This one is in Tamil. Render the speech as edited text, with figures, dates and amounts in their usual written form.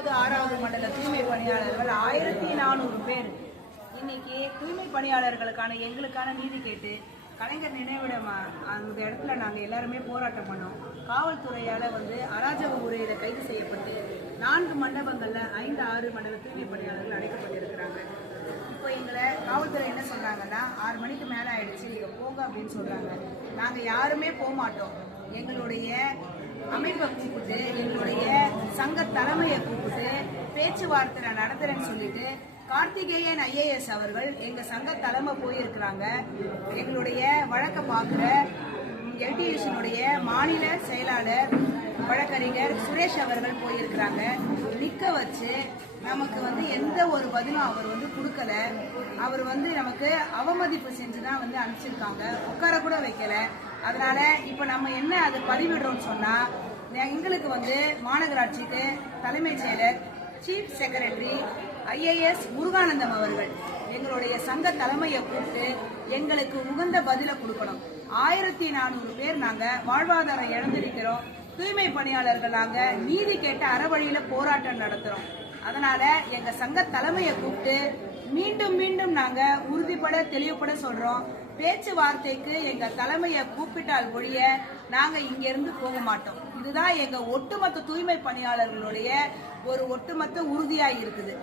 6வது மண்டல தூய்மை பணியாளர்கள் 1400 பேர் இன்னைக்கு தூய்மை பணியாளர்களுக்கான எங்களுக்கான நீதி கேட்டு கலைஞர் நினைவிடம் அந்த இடத்துல நாங்கள் எல்லாருமே போராட்டம் பண்ணோம். காவல்துறையால் அராஜக முறையில் கைது செய்யப்பட்டு 4 மண்டபங்களில் 5-6 மண்டல தூய்மை பணியாளர்கள் அடைக்கப்பட்டிருக்கிறாங்க. இப்போ எங்களை காவல்துறை என்ன சொல்றாங்கன்னா 6 மணிக்கு மேலே ஆயிடுச்சு, நீங்கள் போங்க அப்படின்னு சொல்றாங்க. நாங்கள் யாருமே போக மாட்டோம். எங்களுடைய அமைப்பை கூப்பிட்டு எங்களுடைய சங்க தலைமையை கூப்பிட்டு பேச்சுவார்த்தை நான் நடத்துறேன்னு சொல்லிட்டு கார்த்திகேயன் IAS அவர்கள் எங்க சங்க தலைமை போயிருக்கிறாங்க. எங்களுடைய வழக்கை பார்க்குற LTUனுடைய மாநில செயலாளர் வழக்கறிஞர் சுரேஷ் அவர்கள் போயிருக்கிறாங்க. நிற்க வச்சு நமக்கு எந்த ஒரு பதிலும் அவர் கொடுக்கல. அவர் நமக்கு அவமதிப்பு செஞ்சுதான் அனுப்பிச்சிருக்காங்க. உட்கார கூட வைக்கல. அதனால இப்ப நம்ம என்ன அது பதிவிடுறோம்னு சொன்னா, எங்களுக்கு மாநகராட்சிக்கு தலைமைச் செயலர் சீஃப் செக்ரட்டரி IAS முருகானந்தம் அவர்கள் எங்களுடைய சங்க தலைமையை கூப்பிட்டு எங்களுக்கு உகந்த பதிலை கொடுக்கணும். 1400 பேர் நாங்க வாழ்வாதாரம் இழந்திருக்கிறோம். தூய்மை பணியாளர்கள் நாங்க நீதி கேட்ட அறவழியில போராட்டம் நடத்துறோம். அதனால எங்க சங்க தலைமையை கூப்பிட்டு மீண்டும் மீண்டும் நாங்க உறுதிப்பட தெளிவுபட சொல்றோம், பேச்சுவார்த்தைக்கு எங்க தலைமையை கூப்பிட்டால் ஒழிய நாங்க இங்க இருந்து போக மாட்டோம். இதுதான் எங்க ஒட்டுமொத்த தூய்மை பணியாளர்களுடைய ஒரு ஒட்டுமொத்த உறுதியா இருக்குது.